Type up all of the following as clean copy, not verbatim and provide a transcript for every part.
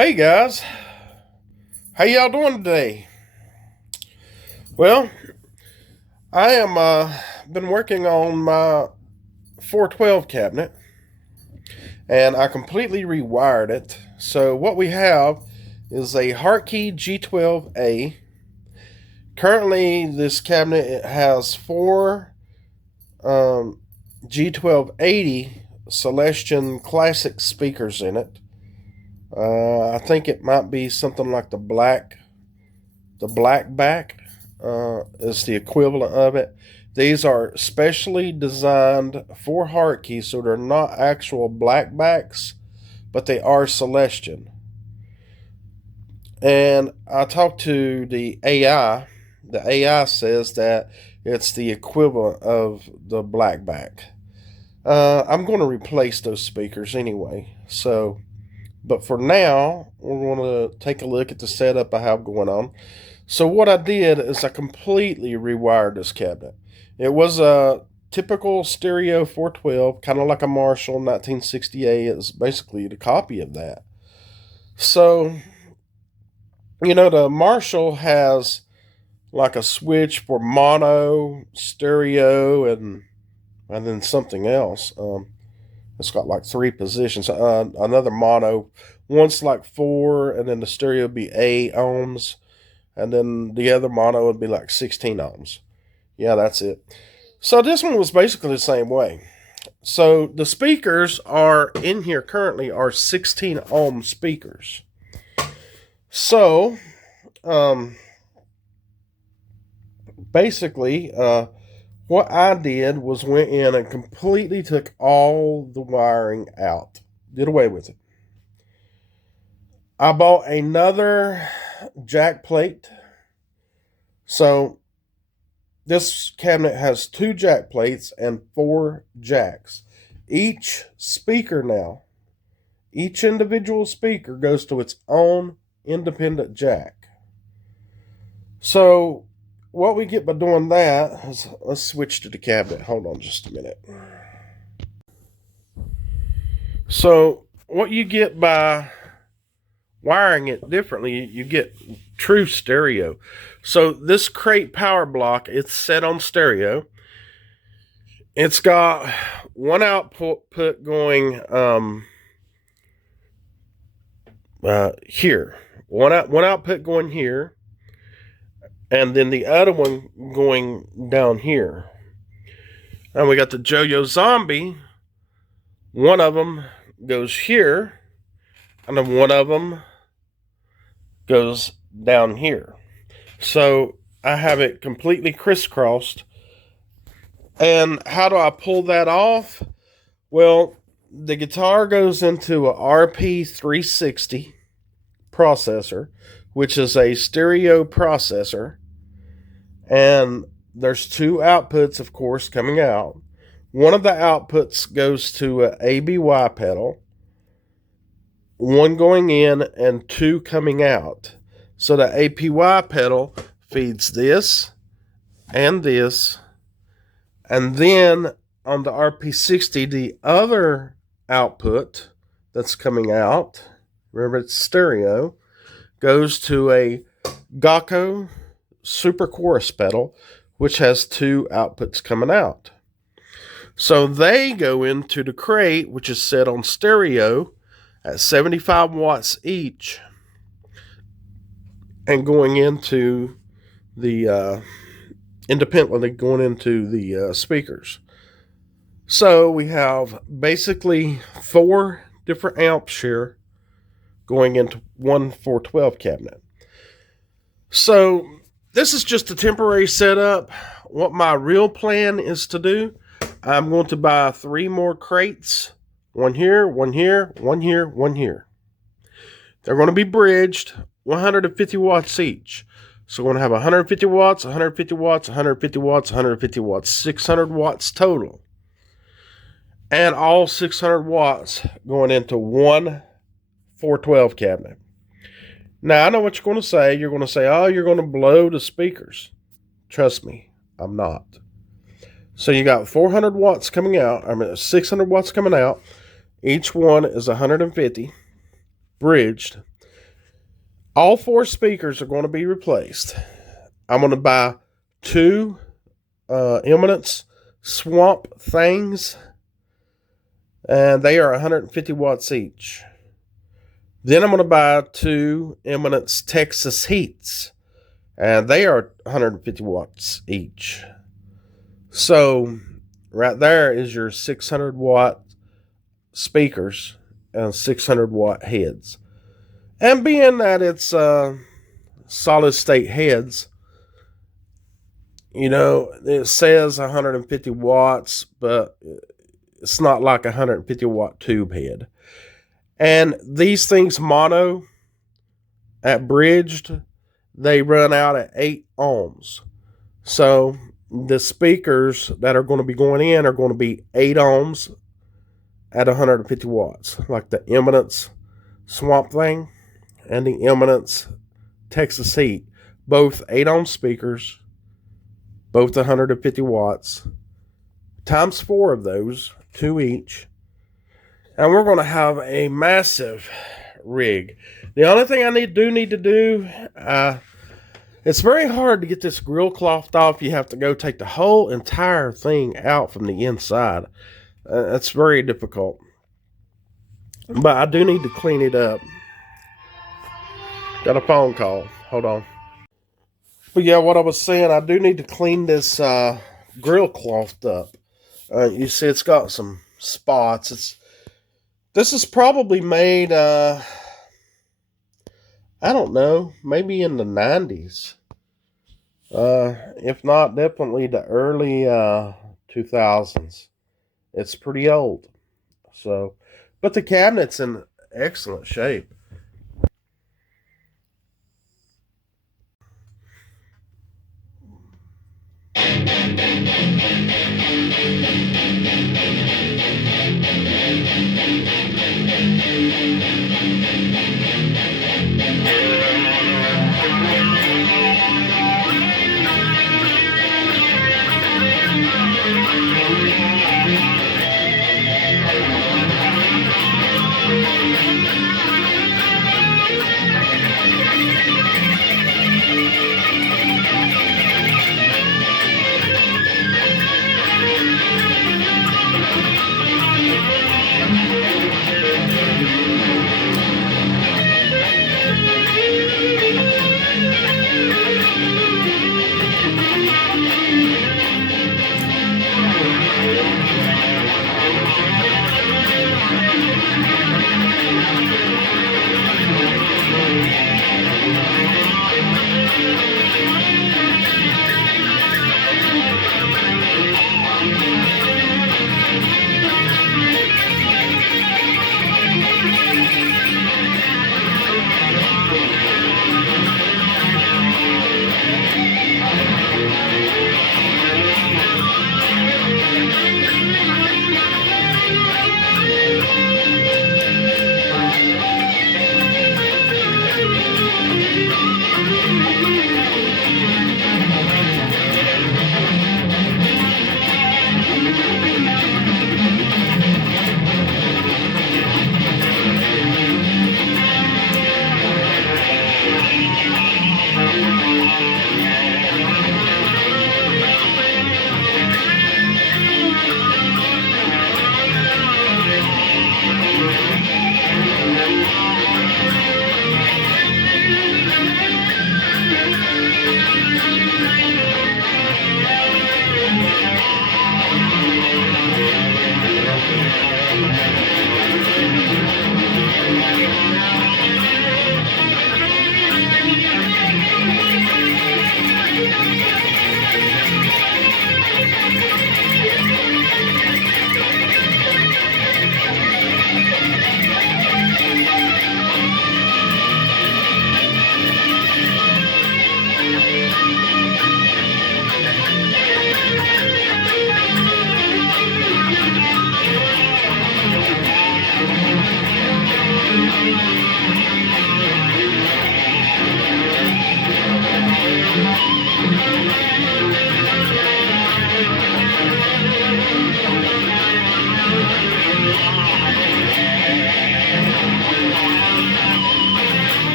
Hey guys, how y'all doing today? Well, I am been working on my 412 cabinet, and I completely rewired it. So what we have is a Hartke G412A. Currently, this cabinet has four G1280 Celestion Classic speakers in it. I think it might be something like the black back is the equivalent of it. These are specially designed for Hartke, so they're not actual black backs, but they are Celestion. And I talked to the AI. The AI says that it's the equivalent of the black back. I'm going to replace those speakers anyway. But for now, we're going to take a look at the setup I have going on. So what I did is I completely rewired this cabinet. It was a typical stereo 412, kind of like a Marshall 1968. It's basically the copy of that. So, the Marshall has like a switch for mono, stereo, and then something else. It's got like three positions. Another mono, one's like 4, and then the stereo would be 8 ohms. And then the other mono would be like 16 ohms. Yeah, that's it. So this one was basically the same way. So the speakers are in here currently are 16 ohm speakers. So basically, what I did was went in and completely took all the wiring out. Did away with it. I bought another jack plate. So this cabinet has 2 jack plates and 4 jacks. Each individual speaker goes to its own independent jack. So what we get by doing that is, let's switch to the cabinet. Hold on just a minute. So what you get by wiring it differently, you get true stereo. So this crate power block, it's set on stereo. It's got one output going here, one output going here, and then the other one going down here. And we got the Joyo Zombie. One of them goes here, and then one of them goes down here. So I have it completely crisscrossed. And how do I pull that off? Well, the guitar goes into a RP350 processor, which is a stereo processor. And there's 2 outputs, of course, coming out. One of the outputs goes to an ABY pedal, one going in and 2 coming out. So the APY pedal feeds this and this. And then on the RP60, the other output that's coming out, remember it's stereo, goes to a Gakko Super Chorus pedal, which has 2 outputs coming out. So they go into the crate, which is set on stereo at 75 watts each, and going into the independently going into the speakers. So we have basically 4 different amps here going into one 412 cabinet. So this is just a temporary setup. What my real plan is to do, I'm going to buy 3 more crates. One here, one here, one here, one here. They're going to be bridged, 150 watts each. So we're going to have 150 watts, 150 watts, 150 watts, 150 watts, 600 watts total. And all 600 watts going into one 412 cabinet. Now, I know what you're going to say. You're going to say, oh, you're going to blow the speakers. Trust me, I'm not. So you got 400 watts coming out. 600 watts coming out. Each one is 150 bridged. All 4 speakers are going to be replaced. I'm going to buy 2 Eminence Swamp Things, and they are 150 watts each. Then I'm going to buy 2 Eminence Texas Heats, and they are 150 watts each. So right there is your 600 watt speakers and 600 watt heads. And being that it's solid state heads, it says 150 watts, but it's not like a 150 watt tube head. And these things mono at bridged, they run out at 8 ohms. So the speakers that are going to be going in are going to be 8 ohms at 150 watts, like the Eminence Swamp Thing and the Eminence Texas Heat, both 8 ohm speakers, both 150 watts, times 4 of those, 2 each. And we're going to have a massive rig. The only thing I need to do, it's very hard to get this grill cloth off. You have to go take the whole entire thing out from the inside. It's very difficult. But I do need to clean it up. Got a phone call. Hold on. But yeah, what I was saying, I do need to clean this grill cloth up. You see it's got some spots. This is probably made, I don't know, maybe in the 90s. If not, definitely the early 2000s. It's pretty old. So, but the cabinet's in excellent shape.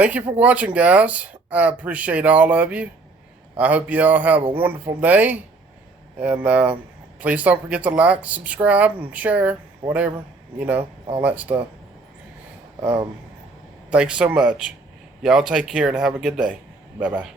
thank you for watching, guys. I appreciate all of you. I hope you all have a wonderful day. And please don't forget to like, subscribe, and share. Whatever. You know, all that stuff. Thanks so much. Y'all take care and have a good day. Bye-bye.